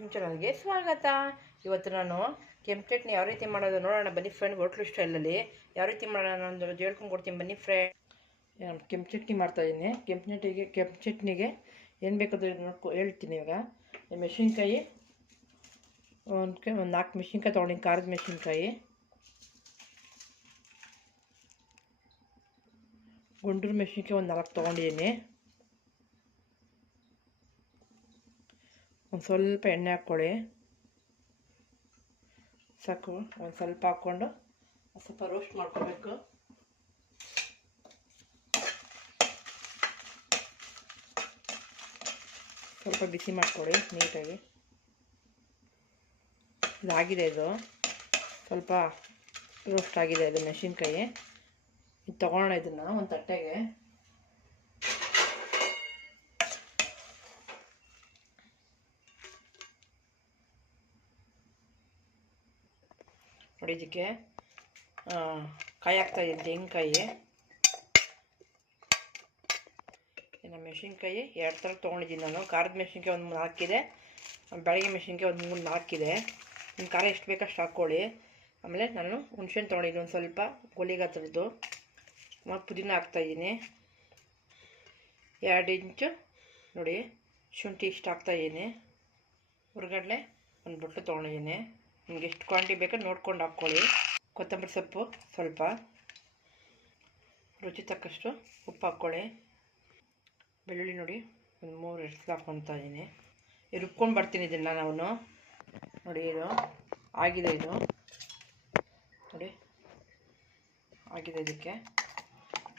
ನಿಮ್ಮ ಚಾನಲ್ಗೆ ಸ್ವಾಗತ. ಇವತ್ತು ನಾನು ಕೆಂಪು ಚಟ್ನಿ ಯಾವ ರೀತಿ ಮಾಡೋದು ನೋಡೋಣ ಬನ್ನಿ ಫ್ರೆಂಡ್. ಹೋಟ್ಲು ಸ್ಟೈಲಲ್ಲಿ ಯಾವ ರೀತಿ ಮಾಡೋಣ ಅನ್ನೋದು ಹೇಳ್ಕೊಂಡು ಕೊಡ್ತೀನಿ ಬನ್ನಿ ಫ್ರೆಂಡ್. ಕೆಂಪು ಚಟ್ನಿ ಮಾಡ್ತಾಯಿದ್ದೀನಿ. ಕೆಂಪು ಚಟ್ನಿಗೆ ಏನು ಬೇಕಾದರೂ ಹೇಳ್ತೀನಿ. ಇವಾಗ ಮೆಣಸಿನ್ಕಾಯಿ ಒಂದು 4 ಮೆಣಸಿನ್ಕಾಯಿ ತೊಗೊಂಡಿನಿ, ಖಾರದ ಮೆಣಸಿನ್ಕಾಯಿ. ಗುಂಟೂರು ಮೆಣಸಿನ್ಕಾಯಿ ಒಂದು 4 ತೊಗೊಂಡಿದ್ದೀನಿ. ಒಂದು ಸ್ವಲ್ಪ ಎಣ್ಣೆ ಹಾಕ್ಕೊಳ್ಳಿ, ಸಾಕು. ಒಂದು ಸ್ವಲ್ಪ ಹಾಕ್ಕೊಂಡು ಸ್ವಲ್ಪ ರೋಸ್ಟ್ ಮಾಡ್ಕೋಬೇಕು. ಸ್ವಲ್ಪ ಬಿಸಿ ಮಾಡ್ಕೊಳ್ಳಿ ನೀಟಾಗಿ. ಇದಾಗಿದೆ, ಇದು ಸ್ವಲ್ಪ ರೋಸ್ಟ್ ಆಗಿದೆ ಇದು ಮೆಣಸಿನ್ಕಾಯಿ. ಇದು ತೊಗೊಳ್ಳೋಣ ಇದನ್ನು ಒಂದು ತಟ್ಟೆಗೆ. ನೋಡಿ, ಇದಕ್ಕೆ ಕಾಯಿ ಹಾಕ್ತಾಯಿದ್ದೀನಿ, ತೆಂಗಿನಕಾಯಿ. ಇನ್ನು ಮೆಣಸಿನ್ಕಾಯಿ 2 ಥರ ತೊಗೊಂಡಿದ್ದೀನಿ ನಾನು. ಖಾರದ ಮೆಣಸಿನ್ಕಾಯಿ ಒಂದು 4 ಇದೆ, ಬೆಳಗ್ಗೆ ಮೆಣಸಿನ್ಕಾಯಿ ಒಂದು 3-4 ಇದೆ. ನಿಮ್ಮ ಖಾರ ಎಷ್ಟು ಬೇಕಷ್ಟು ಹಾಕ್ಕೊಳ್ಳಿ. ಆಮೇಲೆ ನಾನು ಹುಣ್ಸೆಹಣ್ಣು ತೊಗೊಂಡಿದ್ದೀನಿ ಒಂದು ಸ್ವಲ್ಪ ಗೋಲಿಗೆ ಹತ್ರದ್ದು. ಮತ್ತು ಪುದೀನ ಹಾಕ್ತಾಯಿದ್ದೀನಿ 2 ಇಂಚು. ನೋಡಿ, ಶುಂಠಿ ಇಷ್ಟು ಹಾಕ್ತಾಯಿದ್ದೀನಿ. ಹುರ್ಗಡ್ಲೆ ಒಂದು ಬೊಟ್ಟು ತೊಗೊಂಡಿದ್ದೀನಿ. ನಿಮ್ಗೆ ಎಷ್ಟು ಕ್ವಾಂಟಿಟಿ ಬೇಕೋ ನೋಡ್ಕೊಂಡು ಹಾಕ್ಕೊಳ್ಳಿ. ಕೊತ್ತಂಬರಿ ಸೊಪ್ಪು ಸ್ವಲ್ಪ, ರುಚಿ ತಕ್ಕಷ್ಟು ಉಪ್ಪು ಹಾಕ್ಕೊಳ್ಳಿ. ಬೆಳ್ಳುಳ್ಳಿ ನೋಡಿ ಒಂದು 3 ಎಸ್ಲು ಹಾಕ್ಕೊತಾ ಇದ್ದೀನಿ. ರುಬ್ಕೊಂಡು ಬರ್ತೀನಿ ಇದನ್ನು ನಾವು. ನೋಡಿ, ಇದು ಆಗಿದೆ, ಇದು ನೋಡಿ ಆಗಿದೆ. ಇದಕ್ಕೆ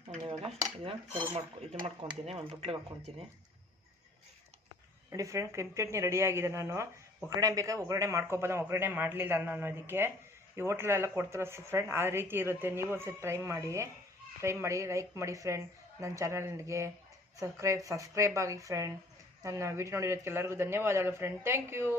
ನಾನು ಇವಾಗ ಇದನ್ನು ಸರ್ವ್ ಮಾಡ್ಕೊತೀನಿ. ಒಂದು ಬಟ್ಲಿಗೆ ಹಾಕ್ಕೊತೀನಿ. ನೋಡಿ ಫ್ರೆಂಡ್, ಕೆಂಪು ಚಟ್ನಿ ರೆಡಿಯಾಗಿದೆ. ನಾನು ಒಗ್ಗರಣೆ ಬೇಕಾದ್ರೆ ಒಗ್ಗರಣೆ ಮಾಡ್ಕೊಬೋದು. ಒಗ್ಗರಣೆ ಮಾಡಲಿಲ್ಲ ನಾನು ಅದಕ್ಕೆ. ಈ ಹೋಟ್ಲೆಲ್ಲ ಕೊಡ್ತಾರೆ ಫ್ರೆಂಡ್, ಆ ರೀತಿ ಇರುತ್ತೆ. ನೀವು ಒಂದ್ಸರಿ ಟ್ರೈ ಮಾಡಿ ಲೈಕ್ ಮಾಡಿ ಫ್ರೆಂಡ್. ನನ್ನ ಚಾನಲ್ಗೆ ಸಬ್ಸ್ಕ್ರೈಬ್ ಆಗಿ ಫ್ರೆಂಡ್. ನನ್ನ ವಿಡಿಯೋ ನೋಡಿರೋದಕ್ಕೆ ಎಲ್ಲರಿಗೂ ಧನ್ಯವಾದಗಳು ಫ್ರೆಂಡ್. Thank you.